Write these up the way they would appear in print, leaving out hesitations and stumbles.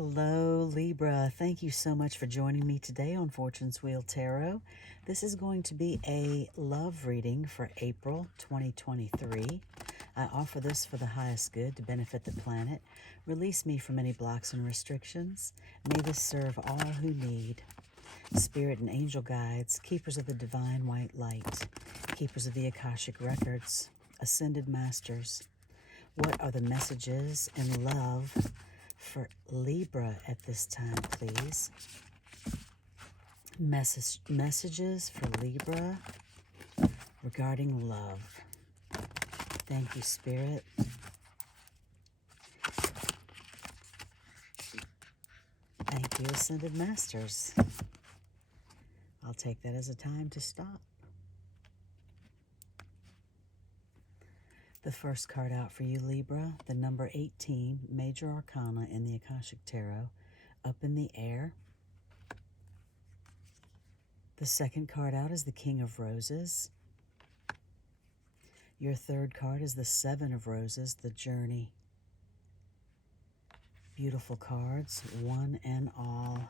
Hello, Libra. Thank you so much for joining me today on Fortune's Wheel Tarot. This is going to be a love reading for April 2023. I offer this for the highest good to benefit the planet. Release me from any blocks and restrictions. May this serve all who need. Spirit and angel guides, keepers of the divine white light, keepers of the Akashic records, ascended masters. What are the messages in love for Libra at this time, please? Messages for Libra regarding love. Thank you, Spirit. Thank you, Ascended Masters. I'll take that as a time to stop. The first card out for you, Libra, the number 18, Major Arcana in the Akashic Tarot, Up in the Air. The second card out is the King of Roses. Your third card is the Seven of Roses, the Journey. Beautiful cards, one and all.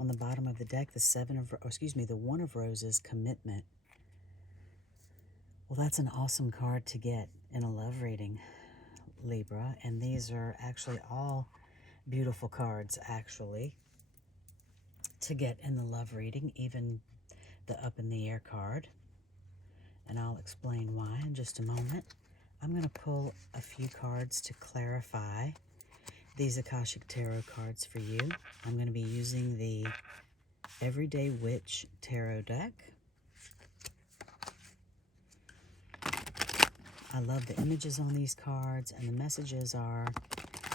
On the bottom of the deck, the One of Roses, Commitment. Well, that's an awesome card to get in a love reading, Libra. And these are actually all beautiful cards, actually, to get in the love reading, even the Up in the Air card. And I'll explain why in just a moment. I'm going to pull a few cards to clarify these Akashic Tarot cards for you. I'm going to be using the Everyday Witch Tarot deck. I love the images on these cards, and the messages are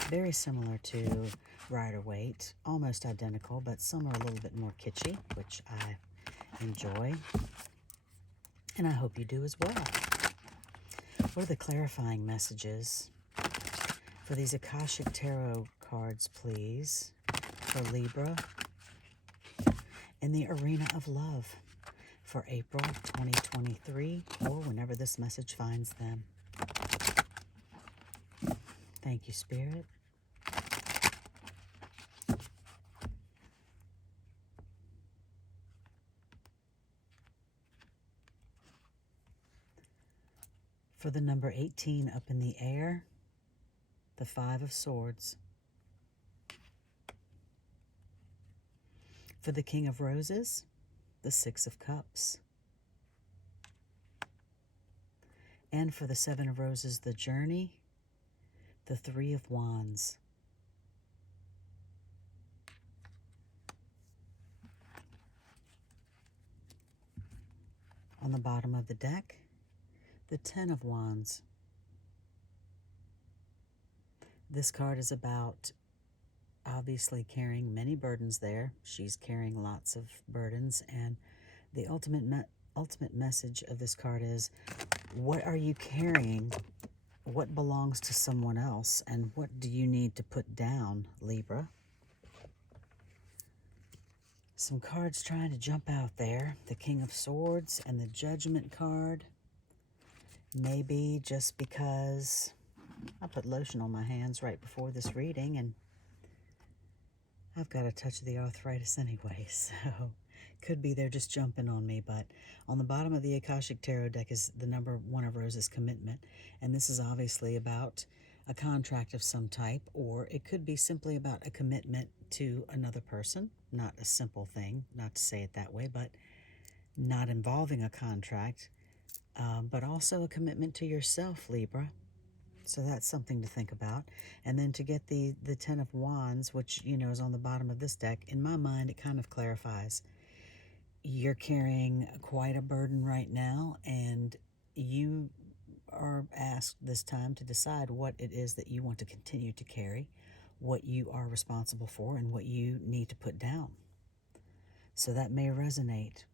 very similar to Rider-Waite, almost identical, but some are a little bit more kitschy, which I enjoy, and I hope you do as well. What are the clarifying messages for these Akashic Tarot cards, please, for Libra in the arena of love for April 2023, or whenever this message finds them? Thank you, Spirit. For the number 18 up in the air, the Five of Swords. For the King of Roses, the Six of Cups. And for the Seven of Roses, the Journey, the Three of Wands. On the bottom of the deck, the Ten of Wands. This card is about obviously carrying many burdens there. She's carrying lots of burdens, and the ultimate message of this card is, what are you carrying? What belongs to someone else, and what do you need to put down, Libra? Some cards trying to jump out there. The King of Swords and the Judgment card. Maybe just because I put lotion on my hands right before this reading, and I've got a touch of the arthritis anyway, so could be they're just jumping on me. But on the bottom of the Akashic Tarot deck is the number One of Roses, Commitment. And this is obviously about a contract of some type, or it could be simply about a commitment to another person. Not a simple thing, not to say it that way, but not involving a contract, but also a commitment to yourself, Libra. So that's something to think about. And then to get the Ten of Wands, which, you know, is on the bottom of this deck, in my mind, it kind of clarifies. You're carrying quite a burden right now, and you are asked this time to decide what it is that you want to continue to carry, what you are responsible for, and what you need to put down. So that may resonate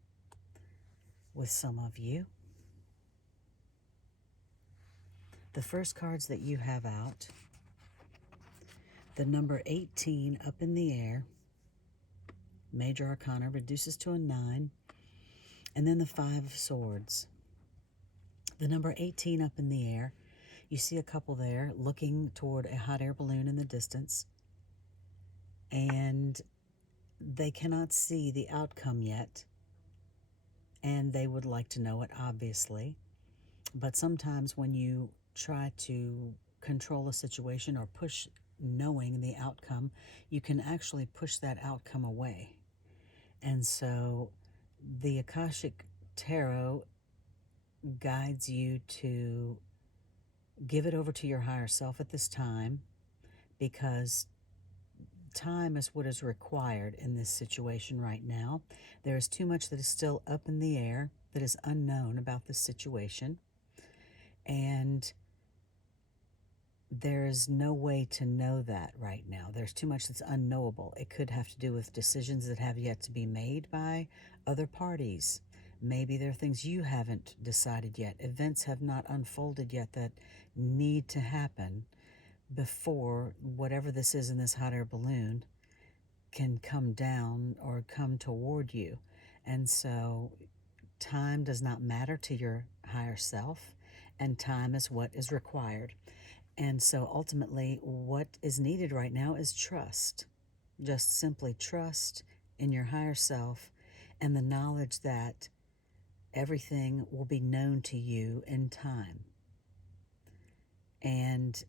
with some of you. The first cards that you have out, the number 18 up in the air, Major Arcana, reduces to a 9, and then the Five of Swords. The number 18 up in the air, you see a couple there looking toward a hot air balloon in the distance. and they cannot see the outcome yet, and they would like to know it, obviously. But sometimes when you try to control a situation or push knowing the outcome, you can actually push that outcome away. And so the Akashic Tarot guides you to give it over to your higher self at this time, because time is what is required in this situation right now. There is too much that is still up in the air, that is unknown about this situation, and there is no way to know that right now. There's too much that's unknowable. It could have to do with decisions that have yet to be made by other parties. Maybe there are things you haven't decided yet. Events have not unfolded yet that need to happen before whatever this is in this hot air balloon can come down or come toward you. And so time does not matter to your higher self, and time is what is required. And so ultimately, what is needed right now is trust. Just simply trust in your higher self and the knowledge that everything will be known to you in time. And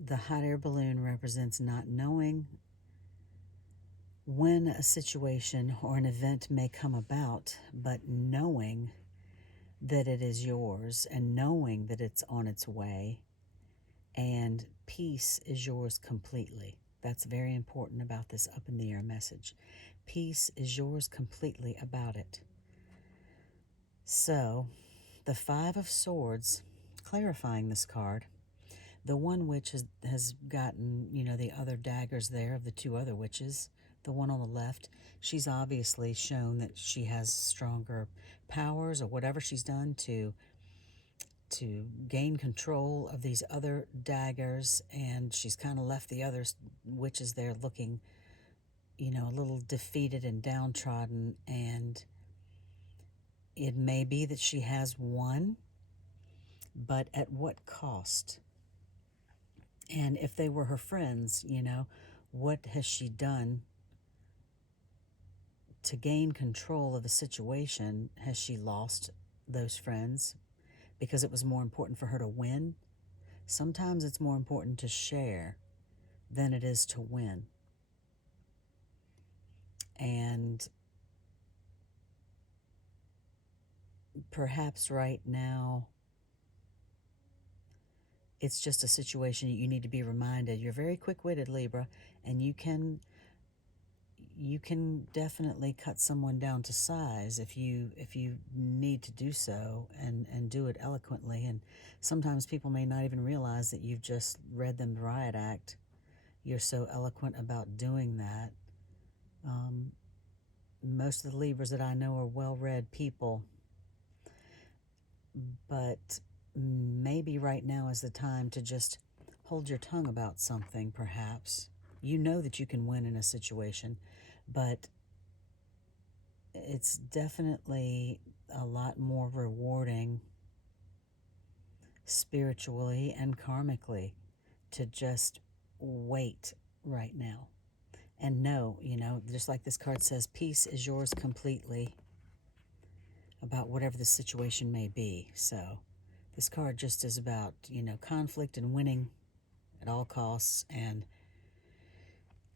the hot air balloon represents not knowing when a situation or an event may come about, but knowing that it is yours and knowing that it's on its way, and peace is yours completely. That's very important about this up in the air message. Peace is yours completely about it. So, the Five of Swords, clarifying this card, the one witch has gotten, the other daggers there of the two other witches. The one on the left, she's obviously shown that she has stronger powers or whatever she's done to gain control of these other daggers, and she's kind of left the other witches there looking, a little defeated and downtrodden. And it may be that she has won, but at what cost? And if they were her friends, what has she done to gain control of a situation? Has she lost those friends because it was more important for her to win? Sometimes it's more important to share than it is to win. And perhaps right now, it's just a situation you need to be reminded. You're very quick-witted, Libra, and you can definitely cut someone down to size if you need to do so, and do it eloquently. And sometimes people may not even realize that you've just read them the riot act. You're so eloquent about doing that. Most of the Libras that I know are well-read people, but maybe right now is the time to just hold your tongue about something, perhaps. You know that you can win in a situation, but it's definitely a lot more rewarding spiritually and karmically to just wait right now and know, just like this card says, peace is yours completely about whatever the situation may be. So this card just is about, conflict and winning at all costs, and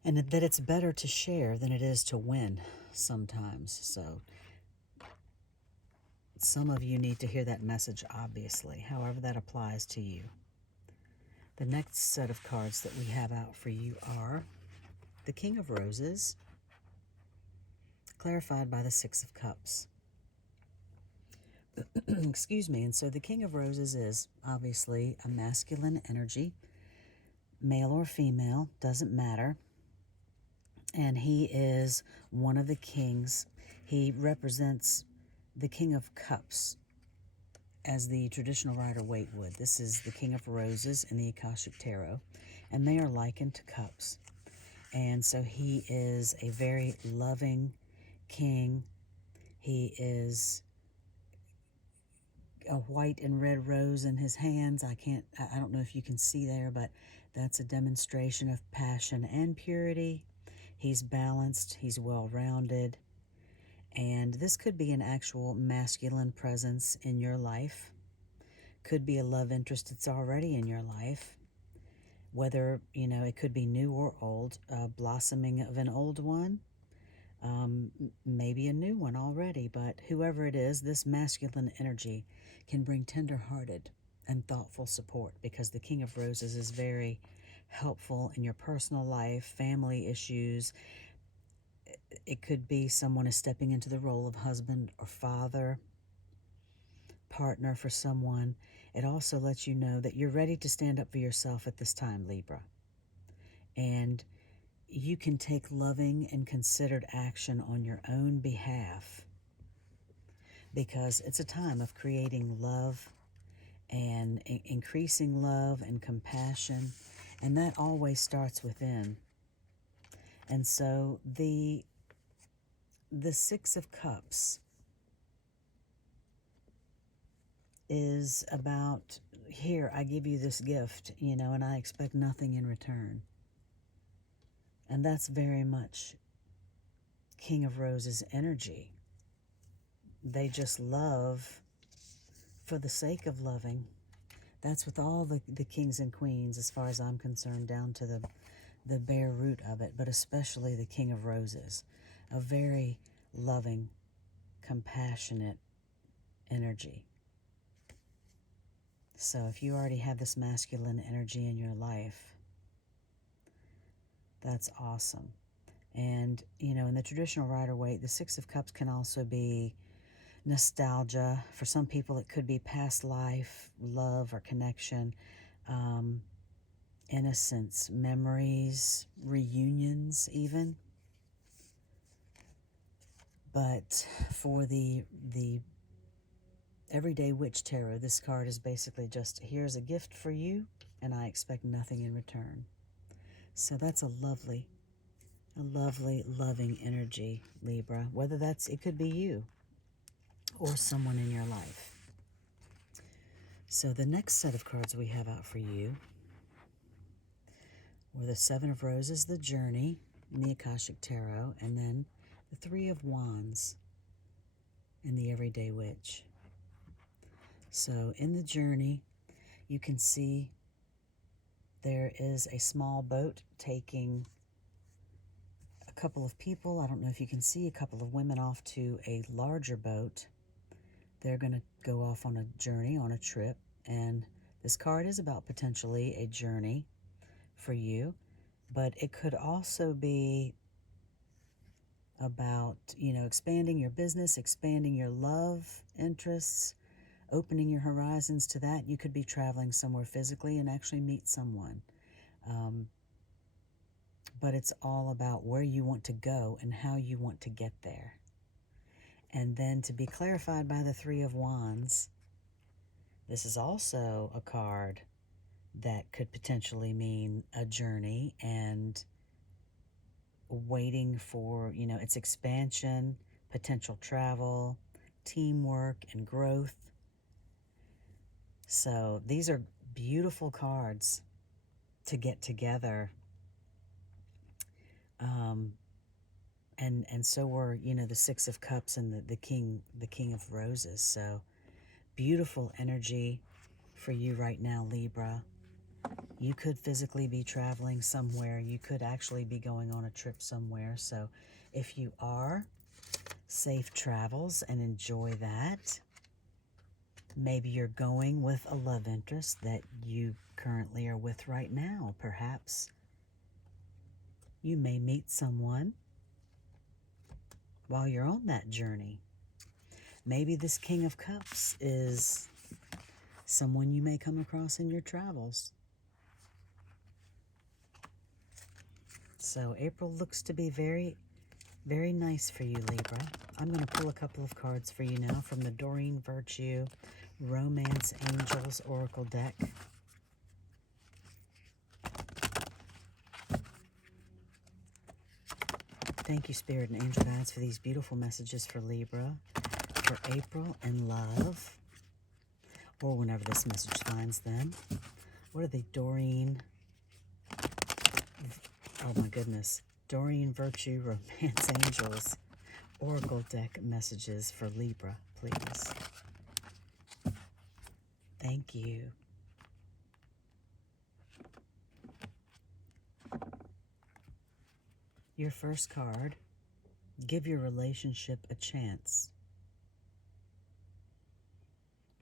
that it's better to share than it is to win sometimes. So some of you need to hear that message, obviously, however that applies to you. The next set of cards that we have out for you are the King of Roses, clarified by the Six of Cups. Excuse me. And so the King of Roses is obviously a masculine energy, male or female, doesn't matter. And he is one of the kings. He represents the King of Cups, as the traditional Rider-Waite would. This is the King of Roses in the Akashic Tarot, and they are likened to cups. And so he is a very loving king. He is a white and red rose in his hands. I don't know if you can see there, but That's a demonstration of passion and purity. He's balanced, he's well-rounded, and this could be an actual masculine presence in your life. Could be a love interest that's already in your life. Whether, it could be new or old, blossoming of an old one, maybe a new one already, but whoever it is, this masculine energy can bring tender-hearted and thoughtful support, because the King of Roses is very helpful in your personal life, family issues. It could be someone is stepping into the role of husband or father, partner for someone. It also lets you know that you're ready to stand up for yourself at this time, Libra. And you can take loving and considered action on your own behalf, because it's a time of creating love and increasing love and compassion, and that always starts within. And so the Six of Cups is about, here, I give you this gift, and I expect nothing in return. And that's very much King of Roses energy. They just love for the sake of loving. That's with all the kings and queens, as far as I'm concerned, down to the bare root of it, but especially the King of Roses. A very loving, compassionate energy. So if you already have this masculine energy in your life, that's awesome. And, in the traditional Rider-Waite, the Six of Cups can also be nostalgia. For some people, it could be past life, love or connection, innocence, memories, reunions even. But for the Everyday Witch Tarot, this card is basically just, here's a gift for you, and I expect nothing in return. So that's a lovely, loving energy, Libra. Whether it could be you or someone in your life. So the next set of cards we have out for you were the Seven of Roses, the Journey, in the Akashic Tarot, and then the Three of Wands in the Everyday Witch. So in the Journey, you can see there is a small boat taking a couple of people. I don't know if you can see a couple of women off to a larger boat. They're going to go off on a journey, on a trip, and this card is about potentially a journey for you, but it could also be about, expanding your business, expanding your love interests, opening your horizons to that. You could be traveling somewhere physically and actually meet someone. But it's all about where you want to go and how you want to get there. And then to be clarified by the Three of Wands, this is also a card that could potentially mean a journey and waiting for, its expansion, potential travel, teamwork, and growth. So these are beautiful cards to get together. And so were, the Six of Cups and the King of Roses. So beautiful energy for you right now, Libra. You could physically be traveling somewhere. You could actually be going on a trip somewhere. So if you are, safe travels and enjoy that. Maybe you're going with a love interest that you currently are with right now. Perhaps you may meet someone while you're on that journey. Maybe this King of Cups is someone you may come across in your travels. So April looks to be very, very nice for you, Libra. I'm going to pull a couple of cards for you now from the DOIN Virtue Romance Angels Oracle deck. Thank you, Spirit and Angel Guides, for these beautiful messages for Libra, for April and love, or whenever this message finds them. What are the DOIN Oh my goodness. DOIN Virtue Romance Angels. Oracle deck messages for Libra, please. Thank you. Your first card, give your relationship a chance.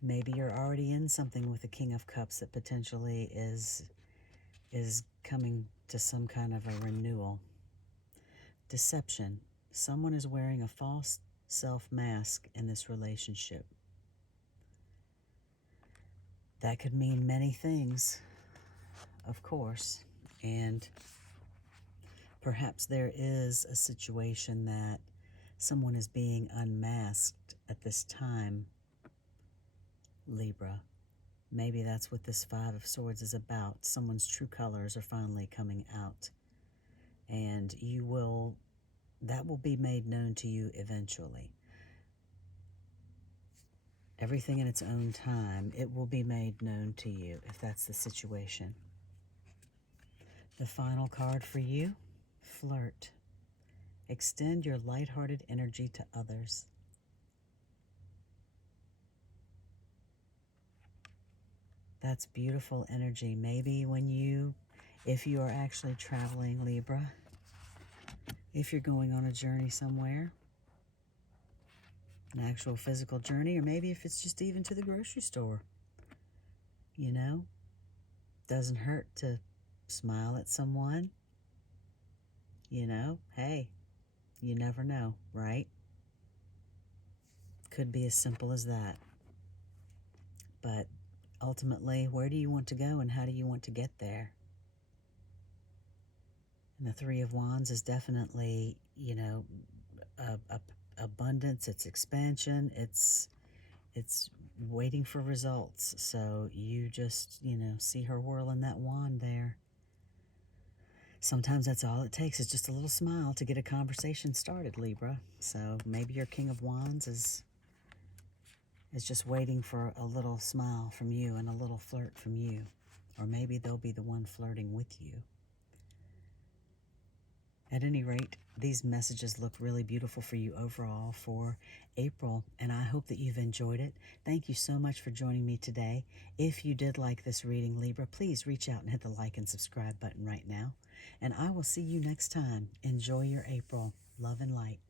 Maybe you're already in something with the King of Cups that potentially is coming to some kind of a renewal. Deception. Someone is wearing a false self-mask in this relationship. That could mean many things, of course, and perhaps there is a situation that someone is being unmasked at this time, Libra. Maybe that's what this Five of Swords is about. Someone's true colors are finally coming out, and that will be made known to you eventually. Everything in its own time, it will be made known to you if that's the situation. The final card for you, Flirt. Extend your lighthearted energy to others. That's beautiful energy. Maybe if you are actually traveling, Libra, if you're going on a journey somewhere, an actual physical journey, or maybe if it's just even to the grocery store, doesn't hurt to smile at someone. Hey, you never know, right? Could be as simple as that. But ultimately, where do you want to go and how do you want to get there? And the Three of Wands is definitely, abundance, it's expansion, it's waiting for results. So you just, see her whirling that wand there. Sometimes that's all it takes is just a little smile to get a conversation started, Libra. So maybe your King of Wands is just waiting for a little smile from you and a little flirt from you. Or maybe they'll be the one flirting with you. At any rate, these messages look really beautiful for you overall for April, and I hope that you've enjoyed it. Thank you so much for joining me today. If you did like this reading, Libra, please reach out and hit the like and subscribe button right now. And I will see you next time. Enjoy your April. Love and light.